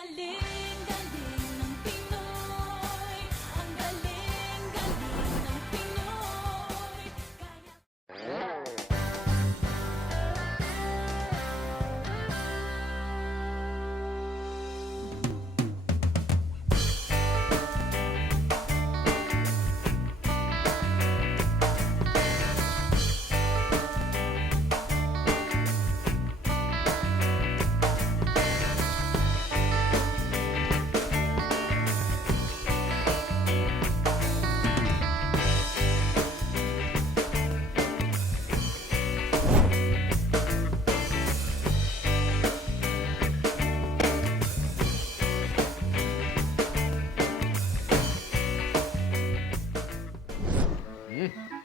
galing-galing ng Pinoy. Ang galing-galing ng Pinoy. Kaya...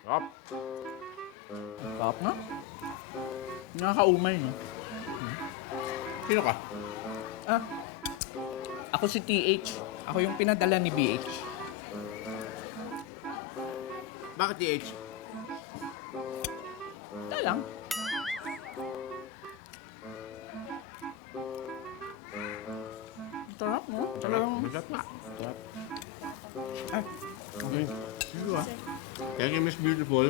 Sarap. Sarap na. Nakakaumay, no? Sino ka? Ah, ako si TH. Ako yung pinadala ni BH. Bakit TH? Ito lang. Sarap, no? Talagang... Masarap nga. Sarap. Ay, Okay. Sino ka? Thank you, Miss Beautiful.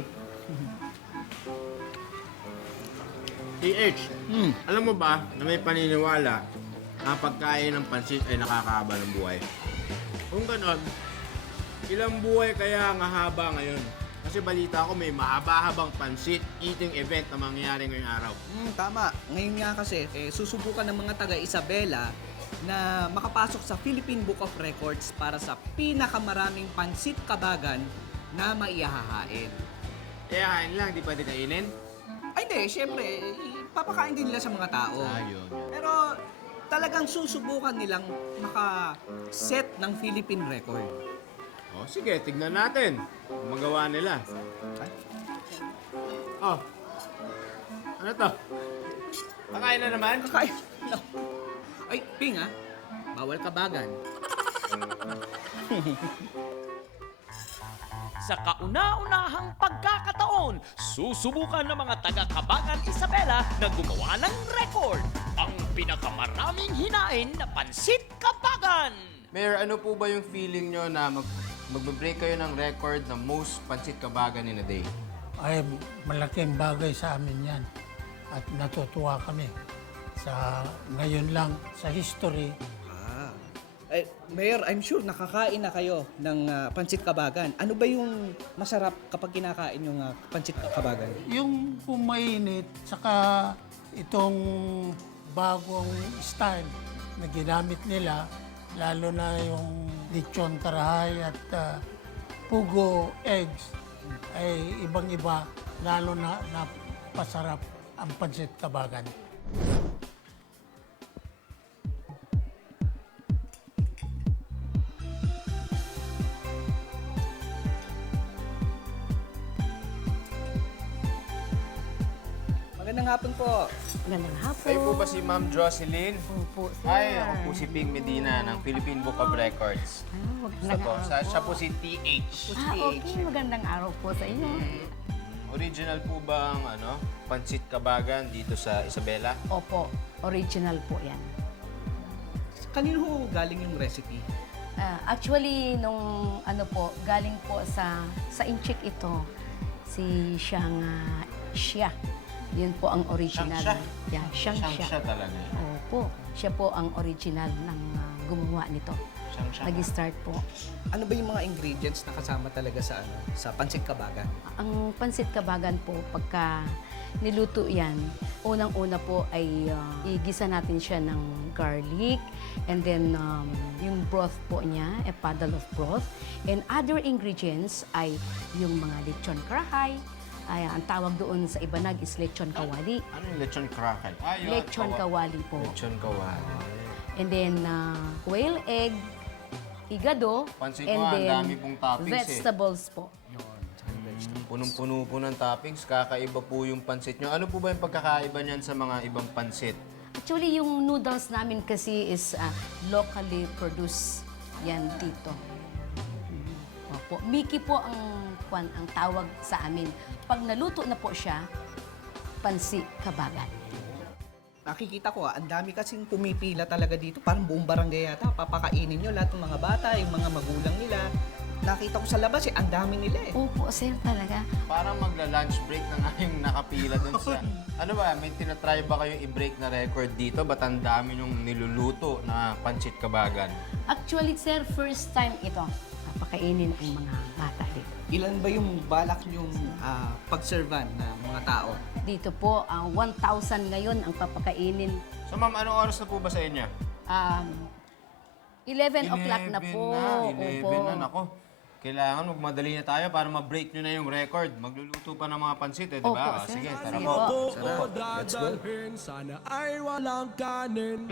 TH, alam mo ba na may paniniwala na pagkain ng pansit ay nakakahaba ng buhay? Kung ganon, ilang buhay kaya ang haba ngayon? Kasi balita ko may mahaba-habang pansit eating event na mangyayari ngayong araw. Tama. Ngayon nga kasi, susubukan ng mga taga Isabela na makapasok sa Philippine Book of Records para sa pinakamaraming pansit kabagan na maihahain. Kaya kain lang, di pwede kainin? Ay, hindi. Siyempre, papakain din nila sa mga tao. Ayun. Pero talagang susubukan nilang maka-set ng Philippine record. O sige, tignan natin kung magawa nila. Ay, Oh, ano to? Pakain na naman? kakain. No. Ay, Ping ah. Bawal kabagan. Sa kauna-unahang pagkakataon, susubukan ng mga taga-Kabagan Isabela na gumawa ng record, ang pinakamaraming hinain na pansit kabagan. Mayor, ano po ba yung feeling nyo na magbe-break kayo ng record ng most pansit kabagan in a day? Ay, malaking bagay sa amin yan. At natutuwa kami sa ngayon lang sa history. Mayor, I'm sure nakakain na kayo ng pansit kabagan. Ano ba yung masarap kapag kinakain yung pansit kabagan? Yung pumainit, saka itong bagong style na ginamit nila, lalo na yung lechon tarahay at pugo eggs, ay ibang-iba, lalo na napasarap ang pansit kabagan. Magandang hapon po. Magandang hapon. Kayo po ba si Ma'am Jocelyn? Opo, sir. Ay, ako po si Ping Medina ng Philippine Book of Records. Siya po si TH. Okay. Magandang araw po sa inyo. Original po ba ang pansit kabagan dito sa Isabela? Opo, original po yan. Kanino ho galing yung recipe? Actually, nung galing po sa Inchik ito, si siya. Yun po ang original. Siyang Yeah, siyang siya talaga. Opo, siya po ang original ng gumawa nito. Siyang siya. Nag-start po. Ano ba yung mga ingredients na kasama talaga sa pansit kabagan? Ang pansit kabagan po, pagka niluto yan, unang-una po ay igisa natin siya ng garlic, and then yung broth po niya, a paddle of broth, and other ingredients ay yung mga lechon karahay, ay ang tawag doon sa Ibanag is lechon kawali. Ano yung lechon crackle? Lechon kawali po. Lechon kawali. And then quail egg, igado, Pansin and ko, ang then dami pong toppings vegetables po. Punong-puno po ng toppings. Kakaiba po yung pansit nyo. Ano po ba yung pagkakaiba niyan sa mga ibang pansit? Actually, yung noodles namin kasi is locally produced yan dito. Opo. Miki po ang tawag sa amin. Pag naluto na po siya, pansi kabagan. nakikita ko ang dami kasing pumipila talaga dito. Parang buong barangay yata. Papakainin nyo lahat ng mga bata, yung mga magulang nila. Nakita ko sa labas ang dami nila eh. Opo, sir, talaga. Parang magla-lunch break na nga yung nakapila dun sa... Ano ba, may tinatry ba kayo i-break na record dito? Ba't ang dami yung niluluto na pansit kabagan? Actually, sir, first time ito. Papakainin ang mga bata dito. Ilan ba yung balak yung pag-servan na mga tao? Dito po, 1,000 ngayon ang papakainin. So ma'am, anong oras na po ba sa inyo? 11 o'clock na po. 11 Opo. na, nako. Kailangan magmadali na tayo para ma-break nyo na yung record. Magluluto pa ng mga pansit eh, di Opo, ba? sir. Sige, tara Sige po. po. Dadalhin, sana ay walang kanin.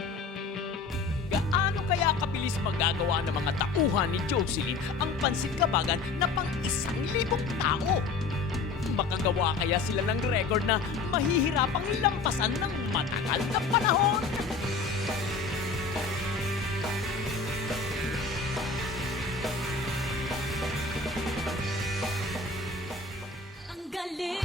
Gaano kaya kabilis magagawa ng mga tauhan ni Jocelyn ang pansit kabagan na pang 1,000 tao? Makagawa kaya sila ng record na mahihirapang lampasan ng matagal na panahon? Ang galing